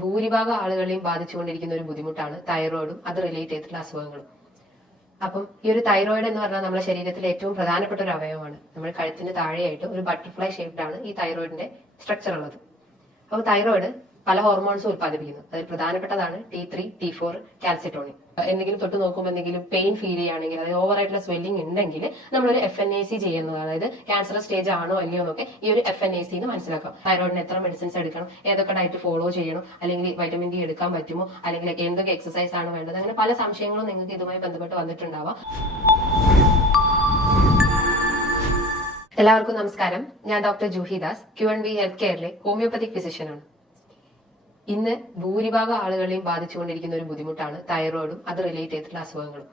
ഭൂരിഭാഗം ആളുകളെയും ബാധിച്ചുകൊണ്ടിരിക്കുന്ന ഒരു ബുദ്ധിമുട്ടാണ് തൈറോയിഡും അത് റിലേറ്റ് ചെയ്തിട്ടുള്ള അസുഖങ്ങളും. അപ്പം ഈ ഒരു തൈറോയിഡ് എന്ന് പറഞ്ഞാൽ നമ്മുടെ ശരീരത്തിലെ ഏറ്റവും പ്രധാനപ്പെട്ട ഒരു അവയവമാണ്. നമ്മുടെ കഴുത്തിന് താഴെയായിട്ട് ഒരു ബട്ടർഫ്ലൈ ഷേപ്ഡാണ് ഈ തൈറോയിഡിന്റെ സ്ട്രക്ചർ ഉള്ളത്. അപ്പോൾ തൈറോയിഡ് പല ഹോർമോൺസും ഉത്പാദിപ്പിക്കുന്നു. അതിൽ പ്രധാനപ്പെട്ടതാണ് T3, T4, കാൽസിറ്റോണിൻ. എന്തെങ്കിലും തൊട്ട് നോക്കുമ്പോൾ എന്തെങ്കിലും പെയിൻ ഫീൽ ചെയ്യുകയാണെങ്കിൽ, അതായത് ഓവർ ആയിട്ടുള്ള സ്വെല്ലിംഗ് ഉണ്ടെങ്കിൽ നമ്മളൊരു FNAC ചെയ്യുന്നതാണ്. അതായത് ക്യാൻസർ സ്റ്റേജ് ആണോ അല്ലയോ എന്നൊക്കെ ഈ ഒരു FNAC മനസ്സിലാക്കാം. തൈറോയിഡിന് എത്ര മെഡിസിൻസ് എടുക്കണം, ഏതൊക്കെ ഡയറ്റ് ഫോളോ ചെയ്യണം, അല്ലെങ്കിൽ വൈറ്റമിൻ ഡി എടുക്കാൻ പറ്റുമോ, അല്ലെങ്കിൽ എന്തൊക്കെ എക്സസൈസ് ആണ് വേണ്ടത്, അങ്ങനെ പല സംശയങ്ങളും നിങ്ങൾക്ക് ഇതുമായി ബന്ധപ്പെട്ട് വന്നിട്ടുണ്ടാവാം. എല്ലാവർക്കും നമസ്കാരം. ഞാൻ doctor Juhi Das, QNB health കെയറിലെ ഹോമിയോപ്പതിക് ഫിസിഷ്യനാണ്. ഇന്ന് ഭൂരിഭാഗം ആളുകളെയും ബാധിച്ചുകൊണ്ടിരിക്കുന്ന ഒരു ബുദ്ധിമുട്ടാണ് തൈറോയിഡും അത് റിലേറ്റ് ചെയ്തിട്ടുള്ള അസുഖങ്ങളും.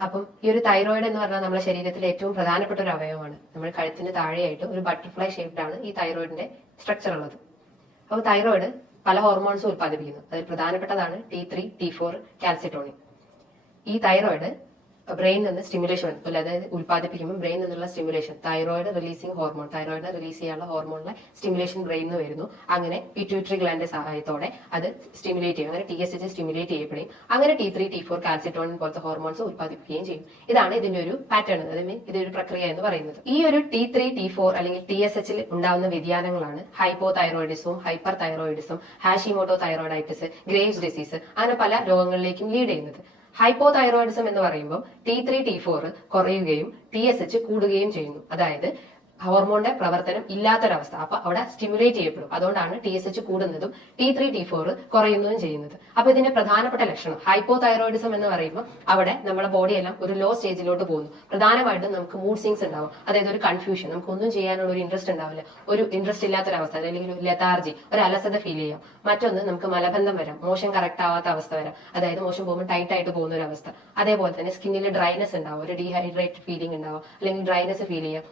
അപ്പം ഈ ഒരു തൈറോയിഡ് എന്ന് പറഞ്ഞാൽ നമ്മുടെ ശരീരത്തിലെ ഏറ്റവും പ്രധാനപ്പെട്ട ഒരു അവയവമാണ്. നമ്മുടെ കഴുത്തിന് താഴെയായിട്ട് ഒരു ബട്ടർഫ്ലൈ ഷേപ്ഡാണ് ഈ തൈറോയിഡിന്റെ സ്ട്രക്ചർ ഉള്ളത്. അപ്പോൾ തൈറോയിഡ് പല ഹോർമോൺസും ഉത്പാദിപ്പിക്കുന്നു. അതിൽ പ്രധാനപ്പെട്ടതാണ് T3, T4, കാൽസിറ്റോണിൻ. ഈ തൈറോയിഡ് ബ്രെയിനിൽ നിന്ന് സ്റ്റിമുലേഷൻ, അതായത് ഉത്പാദിപ്പിക്കുമ്പോൾ ബ്രെയിനിൽ നിന്നുള്ള stimulation, thyroid releasing hormone, thyroid release ചെയ്യാനുള്ള ഹോർമോണിലെ സ്റ്റിമുലേഷൻ ബ്രെയിനിൽ നിന്ന് വരുന്നു. അങ്ങനെ പിറ്റ്യൂട്ടറി ഗ്ലാൻഡിന്റെ സഹായത്തോടെ അത് സ്റ്റിമുലേറ്റ് ചെയ്യും. അങ്ങനെ TSH സ്റ്റിമുലേറ്റ് ചെയ്യപ്പെടുകയും അങ്ങനെ T3, T4, കാൽസിറ്റോണിൻ പോലത്തെ ഹോർമോൺസ് ഉത്പാദിപ്പിക്കുകയും ചെയ്യും. ഇതാണ് ഇതിന്റെ ഒരു പാറ്റേൺ, അതായത് ഇതൊരു പ്രക്രിയ എന്ന് പറയുന്നത്. ഈ ഒരു T3, T4 അല്ലെങ്കിൽ TSH ഉണ്ടാകുന്ന വ്യതിയാനങ്ങളാണ് ഹൈപ്പോ തൈറോയിഡിസവും hyperthyroidism, Hashimoto thyroiditis, Graves disease, അങ്ങനെ പല രോഗങ്ങളിലേക്കും ലീഡ് ചെയ്യുന്നത്. ഹൈപ്പോ തൈറോയിഡിസം എന്ന് പറയുമ്പോൾ T3, T4 കുറയുകയും TSH കൂടുകയും ചെയ്യുന്നു. അതായത് ഹോർമോണിന്റെ പ്രവർത്തനം ഇല്ലാത്തൊരവസ്ഥ. അപ്പൊ അവിടെ സ്റ്റിമുലേറ്റ് ചെയ്യപ്പെടും. അതുകൊണ്ടാണ് TSH കൂടുന്നതും T3, T4 കുറയുന്നതും ചെയ്യുന്നത്. അപ്പൊ ഇതിന്റെ പ്രധാനപ്പെട്ട ലക്ഷണം ഹൈപ്പോ തൈറോയിഡിസം എന്ന് പറയുമ്പോൾ അവിടെ നമ്മുടെ ബോഡി എല്ലാം ഒരു ലോ സ്റ്റേജിലോട്ട് പോകുന്നു. പ്രധാനമായിട്ടും നമുക്ക് മൂഡ് സ്വിങ്സ് ഉണ്ടാവും. അതായത് ഒരു കൺഫ്യൂഷൻ, നമുക്ക് ഒന്നും ചെയ്യാനുള്ള ഒരു ഇൻട്രസ്റ്റ് ഉണ്ടാവില്ല, ഒരു ഇൻട്രസ്റ്റ് ഇല്ലാത്തൊരവസ്ഥ, അല്ലെങ്കിൽ ഒരു ലെതാർജി, ഒരു അലസത ഫീൽ ചെയ്യാം. മറ്റൊന്ന് നമുക്ക് മലബന്ധം വരാം, മോഷൻ കറക്റ്റ് ആവാത്ത അവസ്ഥ വരാം, അതായത് മോശം പോകുമ്പോൾ ടൈറ്റ് ആയിട്ട് പോകുന്ന ഒരു അവസ്ഥ. അതേപോലെ തന്നെ സ്കിന്നിൽ ഡ്രൈനെസ് ഉണ്ടാവും, ഒരു ഡീഹൈഡ്രേറ്റ് ഫീലിംഗ് ഉണ്ടാവും, അല്ലെങ്കിൽ ഡ്രൈനെസ് ഫീൽ ചെയ്യാം,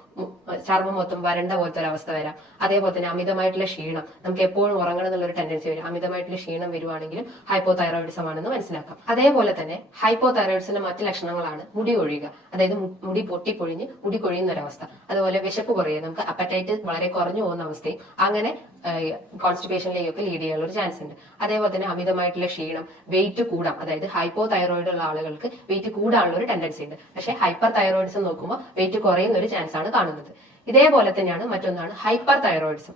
ചർമ്മം മൊത്തം വരണ്ട പോലത്തെ ഒരു അവസ്ഥ വരാം. അതേപോലെ തന്നെ അമിതമായിട്ടുള്ള ക്ഷീണം, നമുക്ക് എപ്പോഴും ഉറങ്ങണം എന്നുള്ളൊരു ടെൻഡൻസി വരും. അമിതമായിട്ടുള്ള ക്ഷീണം വരുവാണെങ്കിലും ഹൈപ്പോ തൈറോയിഡിസം ആണെന്ന് മനസ്സിലാക്കാം. അതേപോലെ തന്നെ ഹൈപ്പോ തൈറോയിഡിസിന്റെ മറ്റു ലക്ഷണങ്ങളാണ് മുടി കൊഴിയുക, അതായത് മുടി പൊട്ടിപ്പൊഴിഞ്ഞ് മുടി കൊഴിയുന്ന ഒരവസ്ഥ. അതുപോലെ വിശപ്പ് കുറയുക, നമുക്ക് അപ്പറ്റൈറ്റ് വളരെ കുറഞ്ഞു പോകുന്ന അവസ്ഥയും അങ്ങനെ കോൺസ്റ്റിപ്പേഷനിലേക്കൊക്കെ ലീഡ് ചെയ്യാനുള്ള ഒരു ചാൻസ് ഉണ്ട്. അതേപോലെ തന്നെ അമിതമായിട്ടുള്ള ക്ഷീണം, വെയിറ്റ് കൂടാം, അതായത് ഹൈപ്പോ തൈറോയിഡ് ഉള്ള ആളുകൾക്ക് വെയിറ്റ് കൂടാനുള്ള ഒരു ടെൻഡൻസി ഉണ്ട്. പക്ഷേ ഹൈപ്പർ തൈറോയിഡിസം നോക്കുമ്പോൾ വെയിറ്റ് കുറയുന്ന ഒരു ചാൻസ് ആണ് കാണുന്നത്. ഇതേപോലെ തന്നെയാണ് മറ്റൊന്നാണ് ഹൈപ്പർ തൈറോയിഡിസം.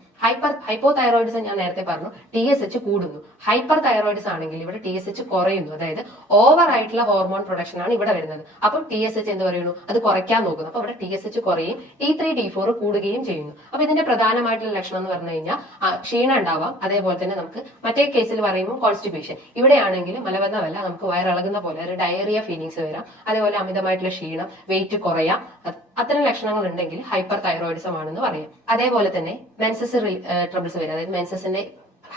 ഹൈപ്പോ തൈറോയിഡിസം ഞാൻ നേരത്തെ പറഞ്ഞു TSH കൂടുന്നു. ഹൈപ്പർ തൈറോയിഡിസം ആണെങ്കിൽ ഇവിടെ TSH കുറയുന്നു. അതായത് ഓവർ ആയിട്ടുള്ള ഹോർമോൺ പ്രൊഡക്ഷൻ ആണ് ഇവിടെ വരുന്നത്. അപ്പം TSH എന്ത് പറയുന്നു, അത് കുറയ്ക്കാൻ നോക്കുന്നു. അപ്പൊ ഇവിടെ TSH കുറയും, T3, T4 കൂടുകയും ചെയ്യുന്നു. അപ്പൊ ഇതിന്റെ പ്രധാനമായിട്ടുള്ള ലക്ഷണം എന്ന് പറഞ്ഞു കഴിഞ്ഞാൽ ക്ഷീണം ഉണ്ടാവാം. അതേപോലെ തന്നെ നമുക്ക് മറ്റേ കേസിൽ പറയുമ്പോൾ കോൺസ്റ്റിപ്പേഷൻ, ഇവിടെയാണെങ്കിൽ മലബന്ധമല്ല, നമുക്ക് വയറിളകുന്ന പോലെ ഒരു ഡയറിയ ഫീലിങ്സ് വരാം. അതേപോലെ അമിതമായിട്ടുള്ള ക്ഷീണം, വെയിറ്റ് കുറയാം. അത്തരം ലക്ഷണങ്ങൾ ഉണ്ടെങ്കിൽ ഹൈപ്പർ തൈറോയിഡിസം ആണെന്ന് പറയാം. അതേപോലെ തന്നെ മെൻസസ് ട്രബിൾസ് വരും. അതായത് മെൻസസിന്റെ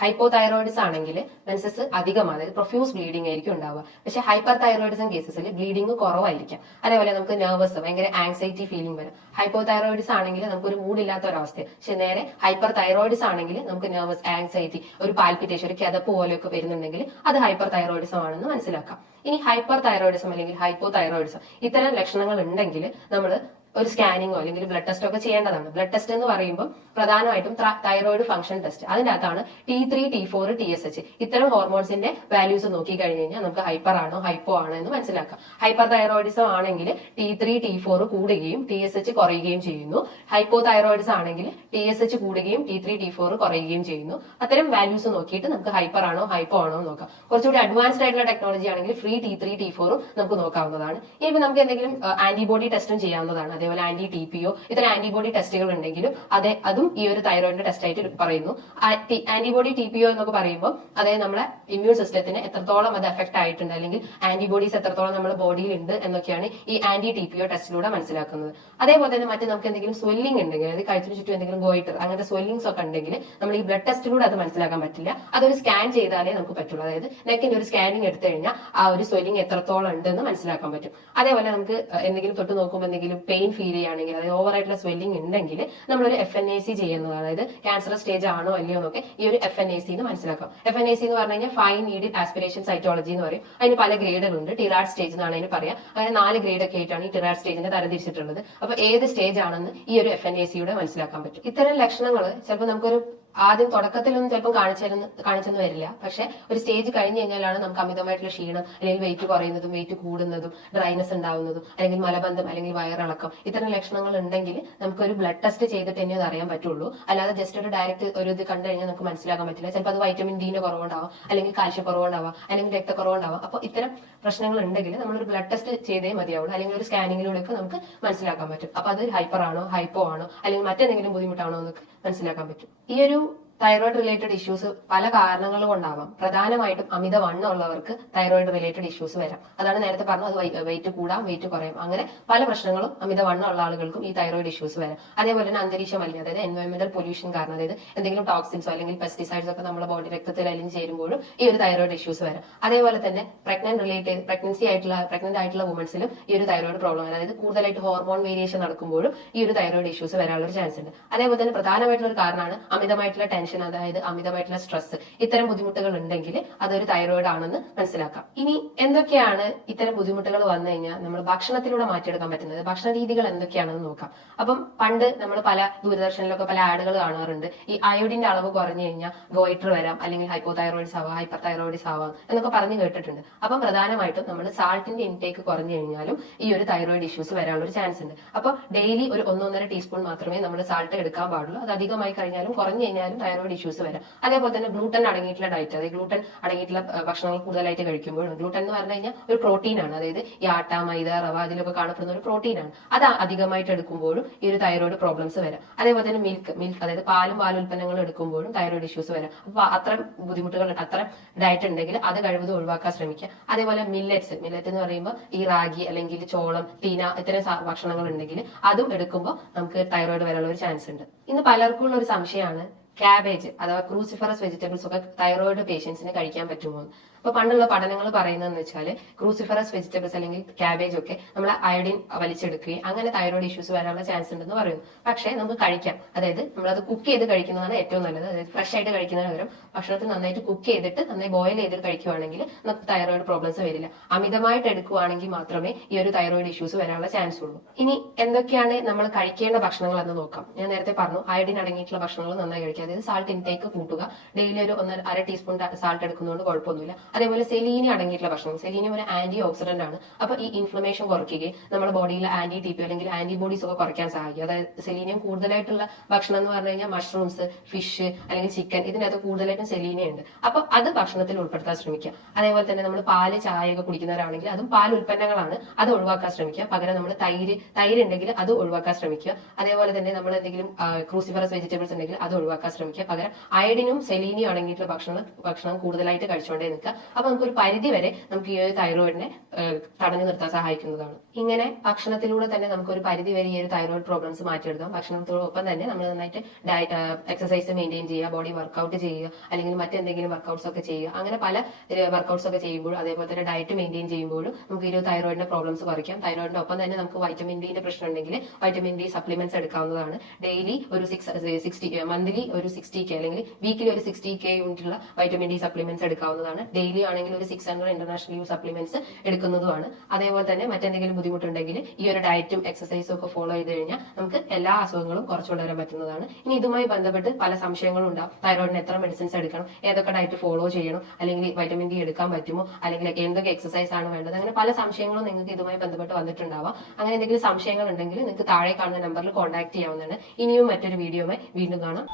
ഹൈപ്പോ തൈറോയിഡിസം ആണെങ്കിൽ മെൻസസ് അധികമാണ്, അതായത് പ്രൊഫ്യൂസ് ബ്ലീഡിംഗ് ആയിരിക്കും ഉണ്ടാവുക. പക്ഷെ ഹൈപ്പർ തൈറോയിഡിസം കേസസിൽ ബ്ലീഡിംഗ് കുറവായിരിക്കാം. അതേപോലെ നമുക്ക് നെർവസ്, ഭയങ്കര ആങ്സൈറ്റി ഫീലിംഗ് വരും. ഹൈപ്പോ തൈറോയിഡിസം ആണെങ്കിൽ നമുക്കൊരു മൂഡില്ലാത്ത ഒരവസ്ഥ. പക്ഷെ നേരെ ഹൈപ്പർ തൈറോയിഡിസം ആണെങ്കിൽ നമുക്ക് നെർവസ്, ആങ്സൈറ്റി, ഒരു പാൽപിറ്റേഷൻ, ഒരു കിതപ്പ് പോലെയൊക്കെ വരുന്നുണ്ടെങ്കിൽ അത് ഹൈപ്പർ തൈറോയിഡിസം ആണെന്ന് മനസ്സിലാക്കാം. ഇനി ഹൈപ്പർ തൈറോയിഡിസം അല്ലെങ്കിൽ ഹൈപ്പോ തൈറോയിഡിസം ഇത്തരം ലക്ഷണങ്ങൾ ഉണ്ടെങ്കിൽ നമ്മൾ ഒരു സ്കാനിങ്ങോ അല്ലെങ്കിൽ ബ്ലഡ് ടെസ്റ്റോ ഒക്കെ ചെയ്യേണ്ടതാണ്. ബ്ലഡ് ടെസ്റ്റ് എന്ന് പറയുമ്പോൾ പ്രധാനമായിട്ടും തൈറോയിഡ് ഫംഗ്ഷൻ ടെസ്റ്റ്. അതിന്റെ അകത്താണ് T3, T4, TSH ഇത്തരം ഹോർമോൺസിന്റെ വാല്യൂസ് നോക്കി കഴിഞ്ഞ് കഴിഞ്ഞാൽ നമുക്ക് ഹൈപ്പർ ആണോ ഹൈപ്പോ ആണോ എന്ന് മനസ്സിലാക്കാം. ഹൈപ്പർ തൈറോയിഡിസം ആണെങ്കിൽ T3, T4 കൂടുകയും TSH കുറയുകയും ചെയ്യുന്നു. ഹൈപ്പോ തൈറോയിഡിസം ആണെങ്കിൽ TSH കൂടുകയും T3, T4 കുറയുകയും ചെയ്യുന്നു. അത്തരം വാല്യൂസ് നോക്കിയിട്ട് നമുക്ക് ഹൈപ്പർ ആണോ ഹൈപ്പോ ആണോ എന്ന് നോക്കാം. കുറച്ചുകൂടി അഡ്വാൻസ്ഡ് ആയിട്ടുള്ള ടെക്നോളജി ആണെങ്കിൽ ഫ്രീ T3, T4 നമുക്ക് നോക്കാവുന്നതാണ്. ഇനി നമുക്ക് എന്തെങ്കിലും ആന്റിബോഡി ടെസ്റ്റും ചെയ്യാവുന്നതാണ്. അതേപോലെ TPO ഇത്തരം ആന്റിബോഡി ടെസ്റ്റുകൾ ഉണ്ടെങ്കിലും അതും ഈ ഒരു തൈറോയിഡിന്റെ ടെസ്റ്റ് ആയിട്ട് പറയുന്നു. ആന്റിബോഡി TPO എന്നൊക്കെ പറയുമ്പോൾ അതായത് നമ്മുടെ ഇമ്മ്യൂൺ സിസ്റ്റത്തിന് എത്രത്തോളം അത് എഫക്ട് ആയിട്ടുണ്ട്, അല്ലെങ്കിൽ ആന്റിബോഡീസ് എത്രത്തോളം നമ്മുടെ ബോഡിയിൽ ഉണ്ട് എന്നൊക്കെയാണ് ഈ TPO ടെസ്റ്റിലൂടെ മനസ്സിലാക്കുന്നത്. അതേപോലെ തന്നെ മറ്റേ നമുക്ക് എന്തെങ്കിലും സ്വെല്ലിംഗ് ഉണ്ടെങ്കിൽ, അതായത് കഴുത്തിന് ചുറ്റും എന്തെങ്കിലും ഗോയിറ്റർ, അങ്ങനത്തെ സ്വെല്ലിംഗ്സ് ഒക്കെ ഉണ്ടെങ്കിൽ നമ്മൾ ഈ ബ്ലഡ് ടെസ്റ്റിലൂടെ അത് മനസ്സിലാക്കാൻ പറ്റില്ല. അതൊരു സ്കാൻ ചെയ്താലേ നമുക്ക് പറ്റുള്ളൂ. അതായത് നെക്കിന്റെ ഒരു സ്കാനിങ് എടുത്തു കഴിഞ്ഞാൽ ആ ഒരു സ്വെല്ലിംഗ് എത്രത്തോളം ഉണ്ട് എന്ന് മനസ്സിലാക്കാൻ പറ്റും. അതേപോലെ നമുക്ക് എന്തെങ്കിലും തൊട്ട് നോക്കുമ്പോൾ എന്തെങ്കിലും പെയിൻ ഫീൽ ചെയ്യുകയാണെങ്കിൽ, അതായത് ഓവർ ആയിട്ടുള്ള സ്വെല്ലിംഗ് ഉണ്ടെങ്കിൽ നമ്മളൊരു FNAC ചെയ്യുന്നതാണ്. അതായത് ക്യാൻസർ സ്റ്റേജ് ആണോ അല്ലയോ എന്നൊക്കെ ഈ ഒരു FNAC എന്ന് മനസ്സിലാക്കാം. FNAC എന്ന് പറഞ്ഞു കഴിഞ്ഞാൽ ഫൈൻ നീഡിൽ ആസ്പിരേഷൻ സൈറ്റോളജി എന്ന് പറയും. അതിന് പല ഗ്രേഡുകളുണ്ട്. ടിറാഡ് സ്റ്റേജ് എന്നാണ് അതിന് പറയാം. അങ്ങനെ 4 ഗ്രേഡ് ഒക്കെ ആയിട്ടാണ് ഈ ടിറാഡ് സ്റ്റേജിനെ തരംതിരിച്ചിട്ടുള്ളത്. അപ്പൊ ഏത് സ്റ്റേജ് ആണെന്ന് ഈ ഒരു FNAC യുടെ മനസ്സിലാക്കാൻ പറ്റും. ഇത്തരം ലക്ഷണങ്ങൾ ചിലപ്പോൾ നമുക്കൊരു ആദ്യം തുടക്കത്തിലൊന്നും ചിലപ്പോൾ കാണിച്ചെന്ന് വരില്ല. പക്ഷെ ഒരു സ്റ്റേജ് കഴിഞ്ഞ് കഴിഞ്ഞാലാണ് നമുക്ക് അമിതമായിട്ടുള്ള ക്ഷീണം, അല്ലെങ്കിൽ വെയിറ്റ് കുറയുന്നതും വെയിറ്റ് കൂടുന്നതും ഡ്രൈനസ് ഉണ്ടാവുന്നതും, അല്ലെങ്കിൽ മലബന്ധം, അല്ലെങ്കിൽ വയറിളക്കം, ഇത്തരം ലക്ഷണങ്ങൾ ഉണ്ടെങ്കിൽ നമുക്ക് ഒരു ബ്ലഡ് ടെസ്റ്റ് ചെയ്തിട്ട് തന്നെ അത് അറിയാൻ പറ്റുള്ളൂ. അല്ലാതെ ജസ്റ്റ് ഒരു ഡയറക്റ്റ് ഒരു ഇത് കണ്ടു കഴിഞ്ഞാൽ നമുക്ക് മനസ്സിലാക്കാൻ പറ്റില്ല. ചിലപ്പോൾ അത് വൈറ്റമിൻ ഡിന്റെ കുറവുണ്ടാവാം, അല്ലെങ്കിൽ കാൽഷ്യ കുറവുണ്ടാവാം, അല്ലെങ്കിൽ രക്തക്കുറവുണ്ടാവാം. അപ്പോൾ ഇത്തരം പ്രശ്നങ്ങൾ ഉണ്ടെങ്കിൽ നമ്മളൊരു ബ്ലഡ് ടെസ്റ്റ് ചെയ്തേ മതിയാവുള്ളൂ, അല്ലെങ്കിൽ ഒരു സ്കാനിങ്ങിലൂടെ നമുക്ക് മനസ്സിലാക്കാൻ പറ്റും. അപ്പൊ അത് ഹൈപ്പർ ആണോ, ഹൈപ്പോ ആണോ, അല്ലെങ്കിൽ മറ്റെന്തെങ്കിലും ബുദ്ധിമുട്ടാണോ എന്നൊക്കെ മനസ്സിലാക്കാൻ പറ്റും. ഈ ഒരു തൈറോയിഡ് റിലേറ്റഡ് ഇഷ്യൂസ് പല കാരണങ്ങൾ കൊണ്ടാവാം. പ്രധാനമായിട്ടും അമിതവണ്ണം ഉള്ളവർക്ക് തൈറോയിഡ് റിലേറ്റഡ് ഇഷ്യൂസ് വരാം. അതാണ് നേരത്തെ പറഞ്ഞു, അത് വെയിറ്റ് കൂടാം, വെയിറ്റ് കുറയാം. അങ്ങനെ പല പ്രശ്നങ്ങളും അമിതവണ്ണം ഉള്ള ആളുകൾക്കും ഈ തൈറോയിഡ് ഇഷ്യൂസ് വരാം. അതേപോലെ തന്നെ അന്തരീക്ഷ മലിനം, അതായത് എൻവയോൺമെന്റൽ പൊല്യൂഷൻ കാരണം, അതായത് എന്തെങ്കിലും ടോക്സിൻസോ അല്ലെങ്കിൽ പെസ്റ്റിസൈഡ്സോ ഒക്കെ നമ്മുടെ ബോഡി രക്തത്തിൽ അലിഞ്ഞ് ചേരുമ്പോഴും ഈ ഒരു തൈറോയിഡ് ഇഷ്യൂസ് വരാം. അതേപോലെ തന്നെ പ്രഗ്നന്റ് ആയിട്ടുള്ള വുമൻസിലും ഈ ഒരു തൈറോയിഡ് പ്രോബ്ലം, അതായത് കൂടുതലായിട്ട് ഹോർമോൺ വേരിയേഷൻ നടക്കുമ്പോഴും ഈ ഒരു തൈറോയിഡ് ഇഷ്യൂസ് വരാനുള്ള ഒരു ചാൻസ് ഉണ്ട്. അതേപോലെ തന്നെ പ്രധാനമായിട്ടുള്ള ഒരു കാരണമാണ് അമിതമായിട്ടുള്ള ടെൻഷൻ, അതായത് അമിതമായിട്ടുള്ള സ്ട്രെസ്. ഇത്തരം ബുദ്ധിമുട്ടുകൾ ഉണ്ടെങ്കിൽ അതൊരു തൈറോയിഡ് ആണെന്ന് മനസ്സിലാക്കാം. ഇനി എന്തൊക്കെയാണ് ഇത്തരം ബുദ്ധിമുട്ടുകൾ വന്നു കഴിഞ്ഞാൽ നമ്മൾ ഭക്ഷണത്തിലൂടെ മാറ്റിയെടുക്കാൻ പറ്റുന്നത്, ഭക്ഷണ രീതികൾ എന്തൊക്കെയാണെന്ന് നോക്കാം. അപ്പം പണ്ട് നമ്മൾ പല ദൂരദർശനിലൊക്കെ പല ആഡുകൾ കാണാറുണ്ട്. ഈ അയോഡിന്റെ അളവ് കുറഞ്ഞു കഴിഞ്ഞാൽ ഗോയിറ്റർ വരാം, അല്ലെങ്കിൽ ഹൈപ്പോതൈറോയിഡ്സ് ആവാം, ഹൈപ്പർ തൈറോയിഡ്സ് ആവാം എന്നൊക്കെ പറഞ്ഞു കേട്ടിട്ടുണ്ട്. അപ്പം പ്രധാനമായിട്ടും നമ്മൾ സാൾട്ടിന്റെ ഇൻടേക്ക് കുറഞ്ഞു കഴിഞ്ഞാലും ഈ ഒരു തൈറോയിഡ് ഇഷ്യൂസ് വരാനുള്ള ഒരു ചാൻസ് ഉണ്ട്. അപ്പോൾ ഡെയിലി ഒരു 1-1.5 ടീസ്പൂൺ മാത്രമേ നമ്മൾ സാൾട്ട് എടുക്കാൻ പാടുള്ളൂ. അത് അധികമായി കഴിഞ്ഞാലും കുറഞ്ഞു കഴിഞ്ഞാലും തൈറോയിഡ് ഇഷ്യൂസ് വരാം. അതേപോലെ തന്നെ ഗ്ലൂട്ടൻ അടങ്ങിയിട്ടുള്ള ഡയറ്റ്, അതായത് ഗ്ലൂട്ടൻ അടങ്ങിയിട്ടുള്ള ഭക്ഷണങ്ങൾ കൂടുതലായിട്ട് കഴിക്കുമ്പോഴും, ഗ്ലൂട്ടൻ എന്ന് പറഞ്ഞു കഴിഞ്ഞാൽ ഒരു പ്രോട്ടീനാണ്, അതായത് ഈ ആട്ട, മൈദ, റവ അതിലൊക്കെ കാണപ്പെടുന്ന ഒരു പ്രോട്ടീനാണ്. അത് അധികമായിട്ട് എടുക്കുമ്പോഴും ഈ ഒരു തൈറോയിഡ് പ്രോബ്ലംസ് വരാം. അതേപോലെ തന്നെ മിൽക്ക്, അതായത് പാലുൽപ്പന്നങ്ങൾ എടുക്കുമ്പോഴും തൈറോയിഡ് ഇഷ്യൂസ് വരാം. അപ്പൊ അത്തരം ബുദ്ധിമുട്ടുകൾ, അത്തരം ഡയറ്റ് ഉണ്ടെങ്കിൽ അത് കഴിവതും ഒഴിവാക്കാൻ ശ്രമിക്കുക. അതേപോലെ മില്ലറ്റ് എന്ന് പറയുമ്പോൾ ഈ റാഗി അല്ലെങ്കിൽ ചോളം, തീന ഇത്തരം ഭക്ഷണങ്ങൾ ഉണ്ടെങ്കിൽ അതും എടുക്കുമ്പോൾ നമുക്ക് തൈറോയിഡ് വരാനുള്ള ഒരു ചാൻസ് ഉണ്ട്. ഇന്ന് പലർക്കും ഉള്ള ഒരു സംശയമാണ് ക്യാബേജ് അഥവാ ക്രൂസിഫറസ് വെജിറ്റബിൾസ് ഒക്കെ തൈറോയിഡ് പേഷ്യൻസിന് കഴിക്കാൻ പറ്റുമോ? അപ്പൊ പണ്ടുള്ള പഠനങ്ങൾ പറയുന്നതെന്ന് വെച്ചാൽ ക്രൂസിഫറസ് വെജിറ്റബിൾസ് അല്ലെങ്കിൽ ക്യാബേജ് ഒക്കെ നമ്മൾ അയഡിൻ വലിച്ചെടുക്കുകയും അങ്ങനെ തൈറോയിഡ് ഇഷ്യൂസ് വരാനുള്ള ചാൻസ് ഉണ്ടെന്ന് പറയുന്നു. പക്ഷേ നമുക്ക് കഴിക്കാം, അതായത് നമ്മളത് കുക്ക് ചെയ്ത് കഴിക്കുന്നതാണ് ഏറ്റവും നല്ലത്. അതായത് ഫ്രഷ് ആയിട്ട് കഴിക്കുന്നതിന് പകരം ഭക്ഷണത്തിൽ നന്നായിട്ട് കുക്ക് ചെയ്തിട്ട് നന്നായി ബോയിൽ ചെയ്തിട്ട് കഴിക്കുകയാണെങ്കിൽ നമുക്ക് തൈറോയിഡ് പ്രോബ്ലംസ് വരില്ല. അമിതമായിട്ട് എടുക്കുകയാണെങ്കിൽ മാത്രമേ ഈ ഒരു തൈറോയിഡ് ഇഷ്യൂസ് വരാനുള്ള ചാൻസ് ഉള്ളൂ. ഇനി എന്തൊക്കെയാണ് നമ്മൾ കഴിക്കേണ്ട ഭക്ഷണങ്ങൾ എന്ന് നോക്കാം. ഞാൻ നേരത്തെ പറഞ്ഞു, അയഡിൻ അടങ്ങിയിട്ടുള്ള ഭക്ഷണങ്ങൾ നന്നായി കഴിക്കുക, അതായത് സാൾട്ട് ഇൻടേക്ക് കൂട്ടുക. ഡെയിലി ഒരു 1.5 ടീസ്പൂൺ സാൾട്ട് എടുക്കുന്നതുകൊണ്ട് കുഴപ്പമൊന്നുമില്ല. അതേപോലെ സെലീനിയം അടങ്ങിയിട്ടുള്ള ഭക്ഷണം, സെലീനിയം ഒരു ആന്റി ഓക്സിഡന്റ് ആണ്. അപ്പൊ ഈ ഇൻഫ്ലമേഷൻ കുറയ്ക്കുകയും നമ്മുടെ ബോഡിയിലെ ആന്റി ടിപി അല്ലെങ്കിൽ ആന്റിബോഡീസ് ഒക്കെ കുറയ്ക്കാൻ സഹായിക്കും. അതായത് സെലീനിയം കൂടുതലായിട്ടുള്ള ഭക്ഷണം എന്ന് പറഞ്ഞു കഴിഞ്ഞാൽ മഷ്റൂംസ്, ഫിഷ് അല്ലെങ്കിൽ ചിക്കൻ, ഇതിനകത്ത് കൂടുതലായിട്ടും സെലീനിയം ഉണ്ട്. അപ്പൊ അത് ഭക്ഷണത്തിൽ ഉൾപ്പെടുത്താൻ ശ്രമിക്കുക. അതേപോലെ തന്നെ നമ്മൾ പാല്, ചായ ഒക്കെ കുടിക്കുന്നവരാണെങ്കിൽ അതും പാൽ ഉൽപ്പന്നങ്ങളാണ്, അത് ഒഴിവാക്കാൻ ശ്രമിക്കുക. പകരം നമ്മൾ തൈര് ഉണ്ടെങ്കിൽ അത് ഒഴിവാക്കാൻ ശ്രമിക്കുക. അതേപോലെ തന്നെ നമ്മൾ എന്തെങ്കിലും ക്രൂസിഫറസ് വെജിറ്റബിൾസ് ഉണ്ടെങ്കിൽ അത് ഒഴിവാക്കാൻ ശ്രമിക്കുക. പകരം അയഡിനും സെലീനിയും അടങ്ങിയിട്ടുള്ള ഭക്ഷണം കൂടുതലായിട്ട് കഴിച്ചുകൊണ്ടേ നിൽക്കുക. അപ്പൊ നമുക്കൊരു പരിധി വരെ നമുക്ക് ഈ ഒരു തൈറോയിഡിനെ തടഞ്ഞു നിർത്താൻ സഹായിക്കുന്നതാണ്. ഇങ്ങനെ ഭക്ഷണത്തിലൂടെ തന്നെ നമുക്ക് ഒരു പരിധി വരെ ഈ ഒരു തൈറോയിഡ് പ്രോബ്ലംസ് മാറ്റിയെടുക്കാം. ഭക്ഷണത്തോടൊപ്പം തന്നെ നമ്മൾ നന്നായിട്ട് എക്സസൈസ് മെയിൻറ്റെയിൻ ചെയ്യുക, ബോഡി വർക്കൗട്ട് ചെയ്യുക, അല്ലെങ്കിൽ മറ്റെന്തെങ്കിലും വർക്കൗട്ട്സ് ഒക്കെ ചെയ്യുക. അങ്ങനെ പല വർക്കൗട്ട്സ് ഒക്കെ ചെയ്യുമ്പോഴും അതേപോലെ തന്നെ ഡയറ്റ് മെയിൻറ്റെയിൻ ചെയ്യുമ്പോഴും നമുക്ക് ഈ ഒരു തൈറോയിഡിന്റെ പ്രോബ്ലംസ് കുറയ്ക്കാം. തൈറോയിഡിന്റെ ഒപ്പം തന്നെ നമുക്ക് വൈറ്റമിൻ ഡിന്റെ പ്രശ്നം ഉണ്ടെങ്കിൽ വൈറ്റമിൻ ഡി സപ്ലിമെന്റ്സ് എടുക്കാവുന്നതാണ്. ഡെയിലി ഒരു മന്ത്ലി ഒരു 60K അല്ലെങ്കിൽ വീക്കിലി ഒരു 60K യൂണിറ്റുള്ള വൈറ്റമിൻ ഡി സപ്ലിമെന്റ്സ് എടുക്കാവുന്നതാണ്. ഡെയിലി ആണെങ്കിൽ ഒരു 600 ഇന്റർനാഷണൽ യു സപ്ലിമെന്റ്സ് എടുക്കുന്നതുമാണ്. അതേപോലെ തന്നെ മറ്റെന്തെങ്കിലും ബുദ്ധിമുട്ടുണ്ടെങ്കിൽ ഈ ഒരു ഡയറ്റും എക്സസൈസും ഒക്കെ ഫോളോ ചെയ്ത് കഴിഞ്ഞാൽ നമുക്ക് എല്ലാ അസുഖങ്ങളും കുറച്ചുകൊണ്ടുവരാൻ പറ്റുന്നതാണ്. ഇനി ഇതുമായി ബന്ധപ്പെട്ട് പല സംശയങ്ങളും ഉണ്ടാവും. തൈറോയിഡിന് എത്ര മെഡിസിൻസ് എടുക്കണം, ഏതൊക്കെ ഡയറ്റ് ഫോളോ ചെയ്യണം, അല്ലെങ്കിൽ വൈറ്റമിൻ ഡി എടുക്കാൻ പറ്റുമോ, അല്ലെങ്കിൽ എന്തൊക്കെ എക്സസൈസ് ആണ് വേണ്ടത്, അങ്ങനെ പല സംശയങ്ങളും നിങ്ങൾക്ക് ഇതുമായി ബന്ധപ്പെട്ട് വന്നിട്ടുണ്ടാവാം. അങ്ങനെ എന്തെങ്കിലും സംശയങ്ങൾ ഉണ്ടെങ്കിൽ നിങ്ങൾക്ക് താഴെ കാണുന്ന നമ്പറിൽ കോൺടാക്ട് ചെയ്യാവുന്നതാണ്. ഇനിയും മറ്റൊരു വീഡിയോയുമായി വീണ്ടും കാണാം.